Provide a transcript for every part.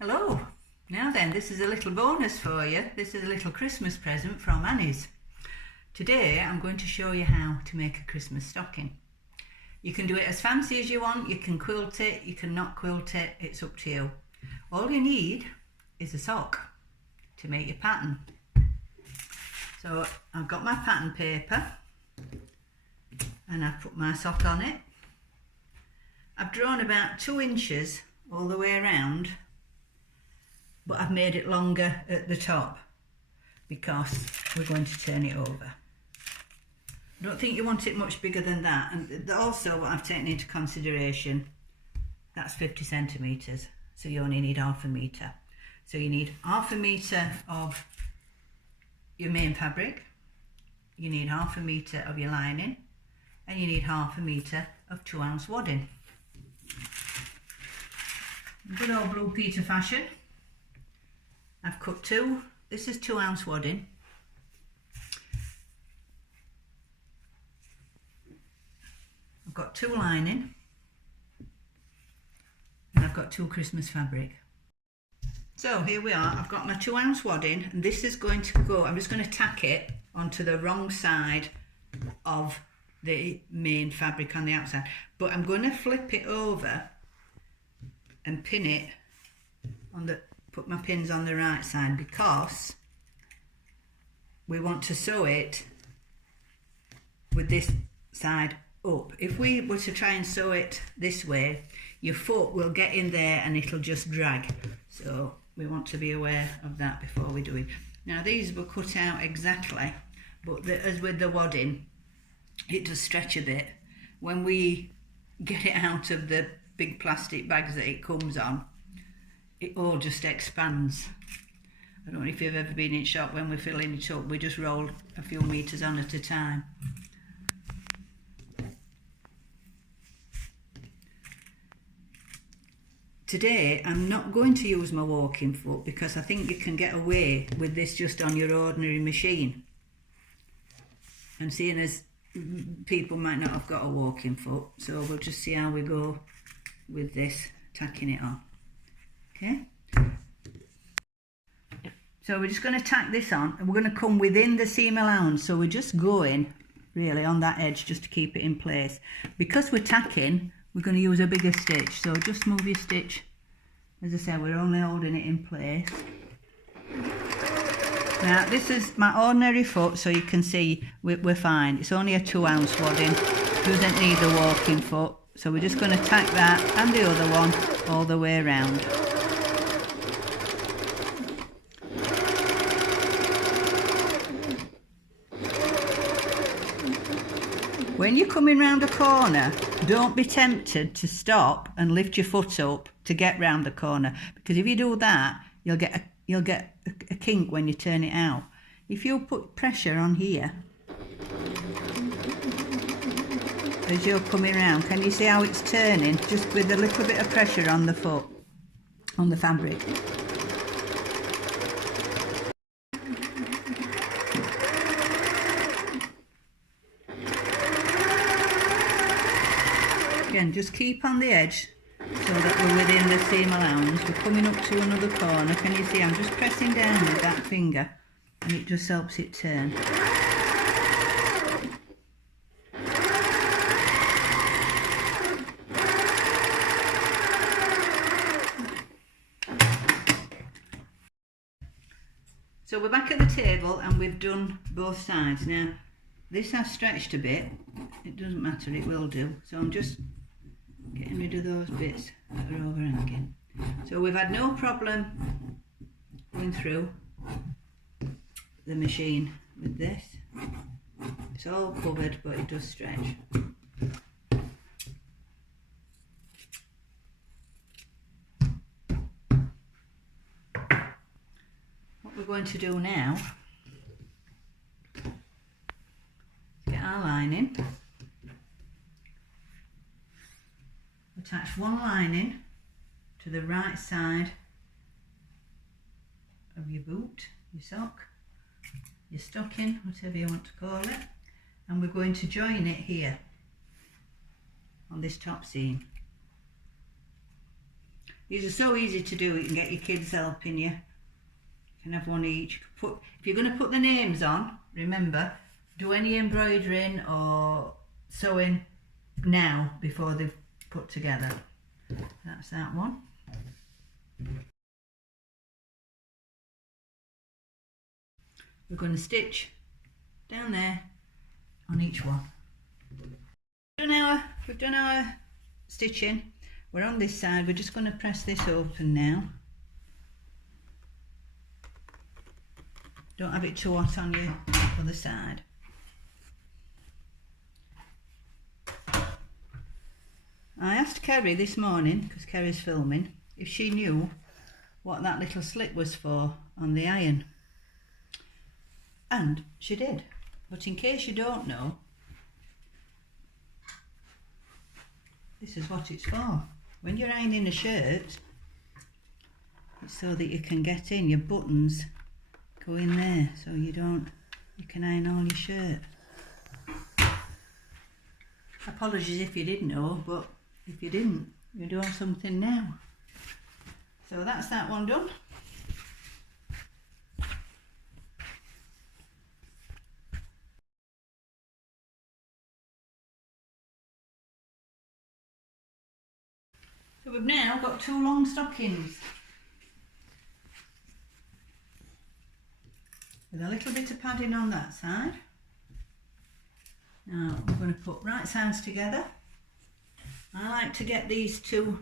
Hello. Now then, this is a little bonus for you. This is a little Christmas present from Annie's. Today I'm going to show you how to make a Christmas stocking. You can do it as fancy as you want, you can quilt it, you can not quilt it, it's up to you. All you need is a sock to make your pattern. So I've got my pattern paper and I've put my sock on it. I've drawn about 2 inches all the way around, but I've made it longer at the top because we're going to turn it over. I don't think you want it much bigger than that, and also what I've taken into consideration, that's 50 centimetres, so you only need ½ metre. So you need ½ metre of your main fabric, you need ½ metre of your lining, and you need ½ metre of 2-ounce wadding. Good old Blue Peter fashion. I've cut 2, this is 2-ounce wadding. I've got 2 lining and I've got 2 Christmas fabric. So here we are, I've got my 2-ounce wadding and this is going to go, I'm just going to tack it onto the wrong side of the main fabric on the outside, but I'm going to flip it over and pin it on the, put my pins on the right side because we want to sew it with this side up. If we were to try and sew it this way, your foot will get in there and it'll just drag. So we want to be aware of that before we do it. Now these were cut out exactly, but as with the wadding, it does stretch a bit. When we get it out of the big plastic bags that it comes on, it all just expands. I don't know if you've ever been in shop when we're filling it up, we just roll a few metres on at a time. Today I'm not going to use my walking foot because I think you can get away with this just on your ordinary machine. And seeing as people might not have got a walking foot, so we'll just see how we go with this, tacking it on. Okay, so we're just going to tack this on and we're going to come within the seam allowance, so we're just going really on that edge just to keep it in place. Because we're tacking, we're going to use a bigger stitch, so just move your stitch. As I said, we're only holding it in place. Now this is my ordinary foot, so you can see we're fine. It's only a 2-ounce wadding, doesn't need the walking foot, so we're just going to tack that and the other one all the way around. When you're coming round a corner, don't be tempted to stop and lift your foot up to get round the corner, because if you do that, you'll get a kink when you turn it out. If you put pressure on here as you're coming round, can you see how it's turning? Just with a little bit of pressure on the foot, on the fabric. Again, just keep on the edge so that we're within the seam allowance. We're coming up to another corner. Can you see I'm just pressing down with that finger and it just helps it turn. So we're back at the table and we've done both sides. Now this has stretched a bit, it doesn't matter, it will do. So I'm just getting rid of those bits that are overhanging. So we've had no problem going through the machine with this. It's all covered, but it does stretch. What we're going to do now, get our lining. Attach one lining to the right side of your boot, your sock, your stocking, whatever you want to call it, and we're going to join it here on this top seam. These are so easy to do. You can get your kids helping you. You can have one each. If you're going to put the names on, remember, do any embroidering or sewing now before they've put together. That's that one. We're going to stitch down there on each one. We've done our stitching. We're on this side. We're just going to press this open now. Don't have it too hot on your other side. I asked Kerry this morning, because Kerry's filming, if she knew what that little slit was for on the iron. And she did. But in case you don't know, this is what it's for. When you're ironing a shirt, it's so that you can get in, your buttons go in there, so you can iron all your shirt. Apologies if you didn't know, but if you didn't, you're doing something now. So that's that one done. So we've now got two long stockings with a little bit of padding on that side. Now we're going to put right sides together. I like to get these two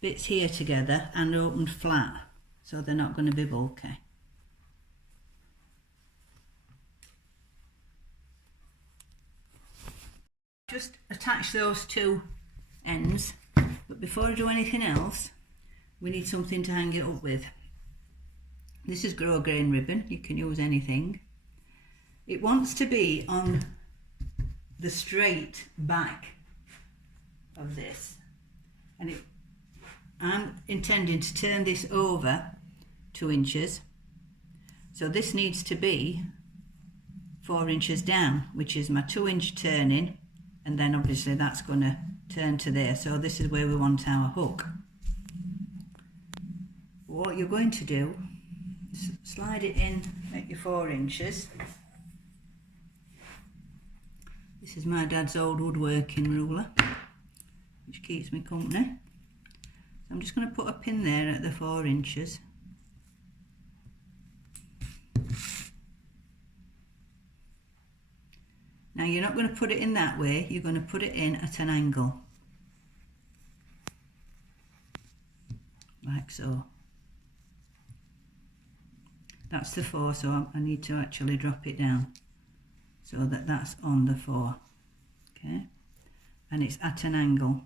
bits here together and opened flat, so they're not going to be bulky. Just attach those two ends, but before I do anything else, we need something to hang it up with. This is grosgrain ribbon, you can use anything. It wants to be on the straight back of this, and I'm intending to turn this over 2 inches, so this needs to be 4 inches down, which is my 2-inch turning, and then obviously that's going to turn to there, so this is where we want our hook. What you're going to do is slide it in at your 4 inches. This is my dad's old woodworking ruler, which keeps me company. So I'm just going to put a pin there at the 4 inches. Now you're not going to put it in that way, you're going to put it in at an angle. Like so. That's the 4, so I need to actually drop it down so that that's on the 4. Okay? And it's at an angle.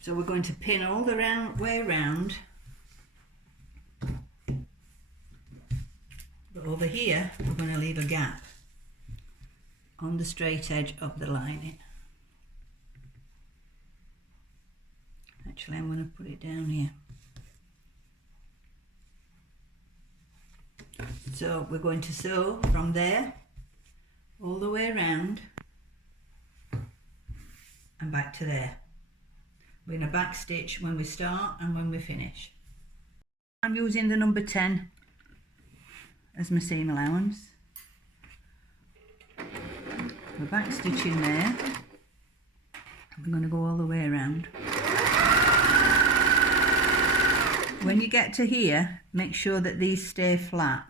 So we're going to pin all the way round, but over here we're going to leave a gap on the straight edge of the lining. Actually, I'm going to put it down here. So we're going to sew from there all the way around and back to there. We're going to back stitch when we start and when we finish. I'm using the number 10 as my seam allowance. We're back stitching there. We're going to go all the way around. When you get to here, make sure that these stay flat.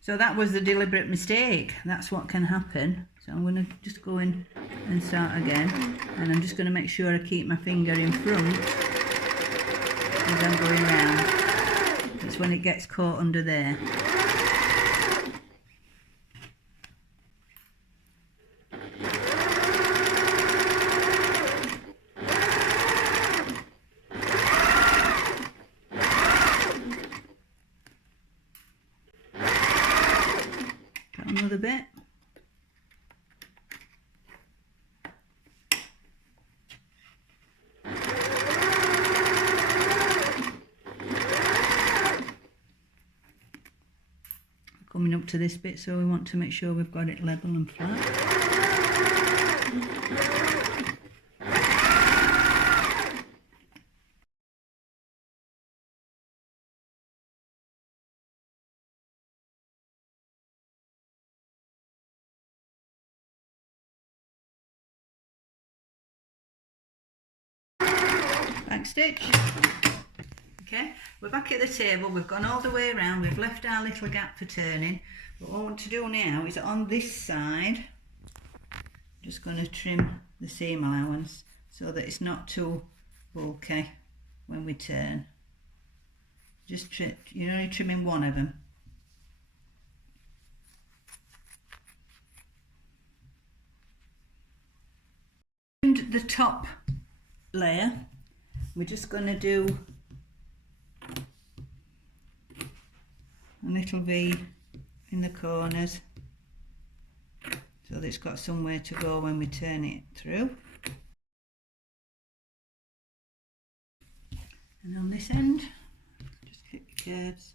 So that was the deliberate mistake. That's what can happen. So I'm going to just go in and start again, and I'm just going to make sure I keep my finger in front as I'm going round. It's when it gets caught under there. other bit. Coming up to this bit, so we want to make sure we've got it level and flat. Back stitch. Okay, we're back at the table, we've gone all the way around, we've left our little gap for turning. But what I want to do now is on this side, I'm just going to trim the seam allowance so that it's not too bulky when we turn. Just you're only trimming one of them. And the top layer, we're just going to do a little V in the corners so that it's got somewhere to go when we turn it through. And on this end, just clip your curves.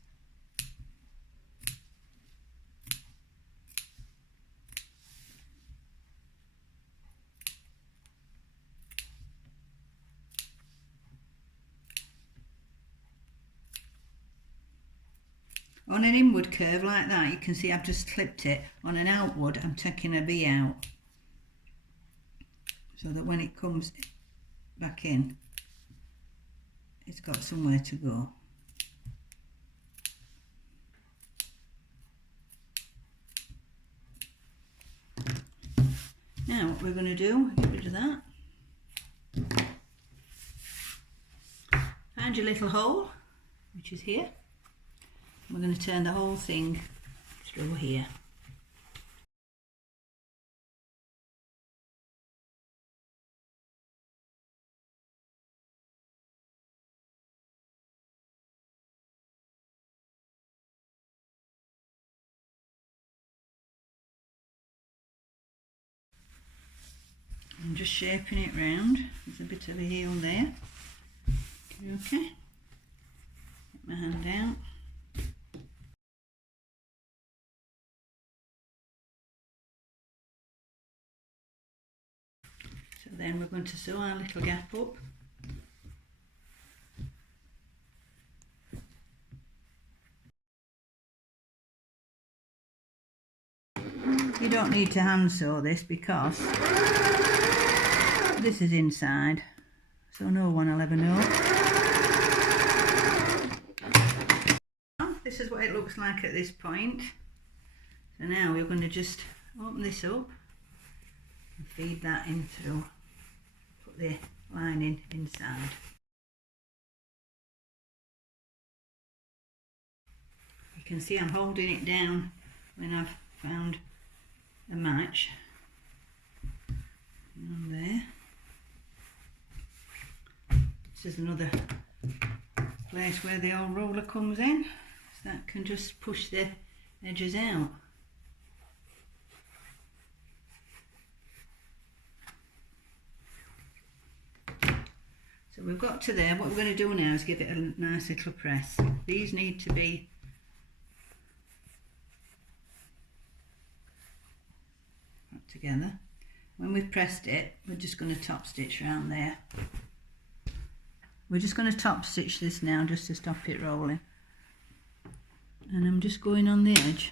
On an inward curve like that, you can see I've just clipped it. On an outward, I'm taking a V out so that when it comes back in, it's got somewhere to go. Now what we're going to do, get rid of that. Find your little hole, which is here. We're going to turn the whole thing through here. I'm just shaping it round. There's a bit of a heel there. Okay. Get my hand out. So then we're going to sew our little gap up. You don't need to hand sew this because this is inside, so no one will ever know. This is what it looks like at this point. So now we're going to just open this up and feed that in through. Put the lining inside. You can see I'm holding it down when I've found a match. And there. This is another place where the old roller comes in, so that can just push the edges out. So we've got to there. What we're going to do now is give it a nice little press. These need to be put together. When we've pressed it, we're just going to top stitch around there. We're just going to top stitch this now just to stop it rolling. And I'm just going on the edge.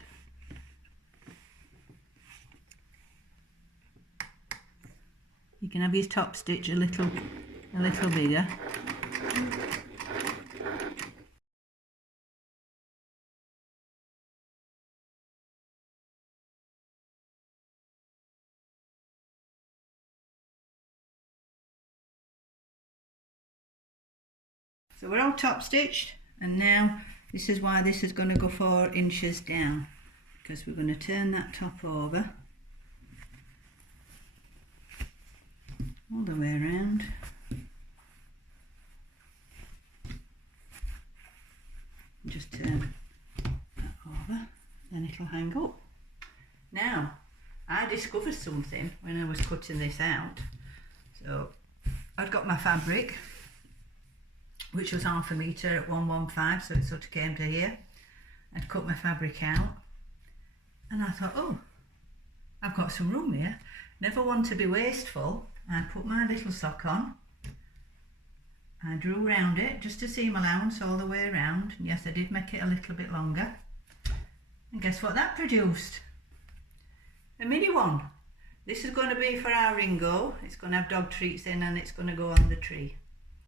You can have your top stitch a little bigger. So we're all top stitched, and now this is why this is going to go 4 inches down, because we're going to turn that top over all the way around. Just turn that over, then it'll hang up. Now discovered something when I was cutting this out. So I'd got my fabric, which was 1/2 metre at 115, so it sort of came to here. I'd cut my fabric out, and I thought, oh, I've got some room here. Never want to be wasteful. I put my little sock on. I drew round it just to seam allowance all the way around. And yes, I did make it a little bit longer. And guess what that produced? A mini one. This is going to be for our Ringo. It's going to have dog treats in and it's going to go on the tree.